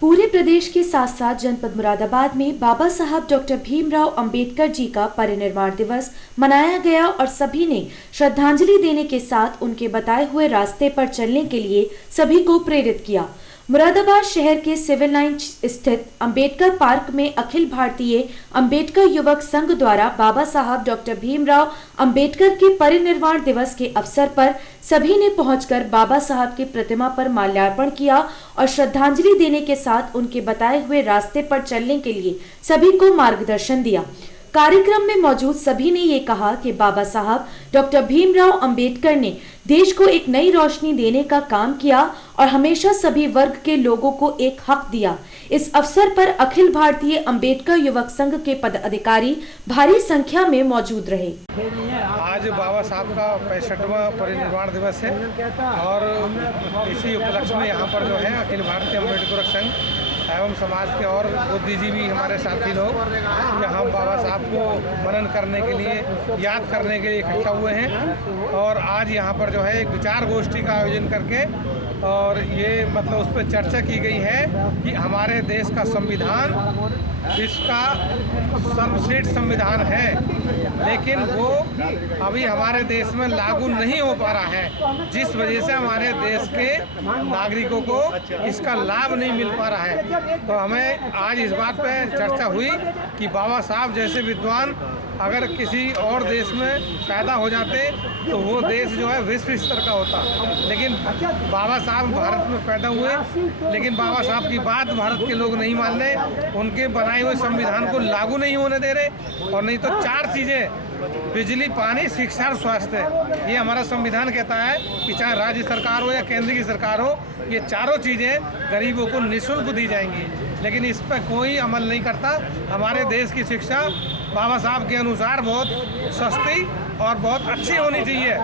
पूरे प्रदेश के साथ साथ जनपद मुरादाबाद में बाबा साहब डॉक्टर भीमराव अंबेडकर जी का परिनिर्वाण दिवस मनाया गया और सभी ने श्रद्धांजलि देने के साथ उनके बताए हुए रास्ते पर चलने के लिए सभी को प्रेरित किया। मुरादाबाद शहर के सिविल लाइन स्थित अंबेडकर पार्क में अखिल भारतीय अंबेडकर युवक संघ द्वारा बाबा साहब डॉक्टर भीमराव अंबेडकर के परिनिर्वाण दिवस के अवसर पर सभी ने पहुंचकर बाबा साहब की प्रतिमा पर माल्यार्पण किया और श्रद्धांजलि देने के साथ उनके बताए हुए रास्ते पर चलने के लिए सभी को मार्गदर्शन दिया। कार्यक्रम में मौजूद सभी ने ये कहा कि बाबा साहब डॉक्टर भीमराव अंबेडकर ने देश को एक नई रोशनी देने का काम किया और हमेशा सभी वर्ग के लोगों को एक हक दिया। इस अवसर पर अखिल भारतीय अंबेडकर युवक संघ के पदाधिकारी भारी संख्या में मौजूद रहे। आज बाबा साहब का 65वां परिनिर्वाण दिवस है और इसी उपलक्ष्य में यहाँ पर जो है अखिल भारतीय अंबेडकर संघ एवं समाज के और बुद्धिजीवी हमारे साथी लोग यहाँ बाबा साहब को मनन करने के लिए, याद करने के लिए इकट्ठा हुए हैं और आज यहाँ पर जो है एक विचार गोष्ठी का आयोजन करके और ये मतलब उस पर चर्चा की गई है कि हमारे देश का संविधान इसका सर्वश्रेष्ठ संविधान है, लेकिन वो अभी हमारे देश में लागू नहीं हो पा रहा है, जिस वजह से हमारे देश के नागरिकों को इसका लाभ नहीं मिल पा रहा है। तो हमें आज इस बात पे चर्चा हुई कि बाबा साहब जैसे विद्वान अगर किसी और देश में पैदा हो जाते तो वो देश जो है विश्व स्तर का होता, लेकिन बाबा साहब भारत में पैदा हुए, लेकिन बाबा साहब की बात भारत के लोग नहीं मान रहे, उनके बनाए हुए संविधान को लागू नहीं होने दे रहे। और नहीं तो 4 चीज़ें, बिजली, पानी, शिक्षा और स्वास्थ्य, ये हमारा संविधान कहता है कि चाहे राज्य सरकार हो या केंद्र की सरकार हो, ये चारों चीज़ें गरीबों को निःशुल्क दी जाएंगी, लेकिन इस पर कोई अमल नहीं करता। हमारे देश की शिक्षा बाबा साहब के अनुसार बहुत सस्ती और बहुत अच्छी होनी चाहिए।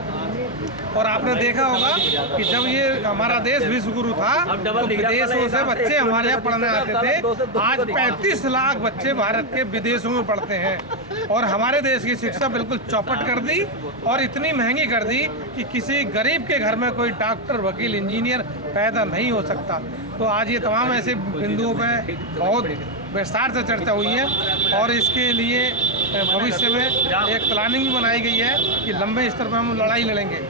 और आपने देखा होगा कि जब ये हमारा देश विश्व गुरु था तो विदेशों से बच्चे हमारे यहाँ पढ़ने आते थे। आज 35 लाख बच्चे भारत के विदेशों में पढ़ते हैं और हमारे देश की शिक्षा बिल्कुल चौपट कर दी और इतनी महंगी कर दी कि किसी गरीब के घर में कोई डॉक्टर, वकील, इंजीनियर पैदा नहीं हो सकता। तो आज ये तमाम ऐसे बिंदुओं पर बहुत विस्तार से चर्चा हुई है और इसके लिए भविष्य में एक प्लानिंग भी बनाई गई है कि लंबे स्तर पर हम लड़ाई लड़ेंगे।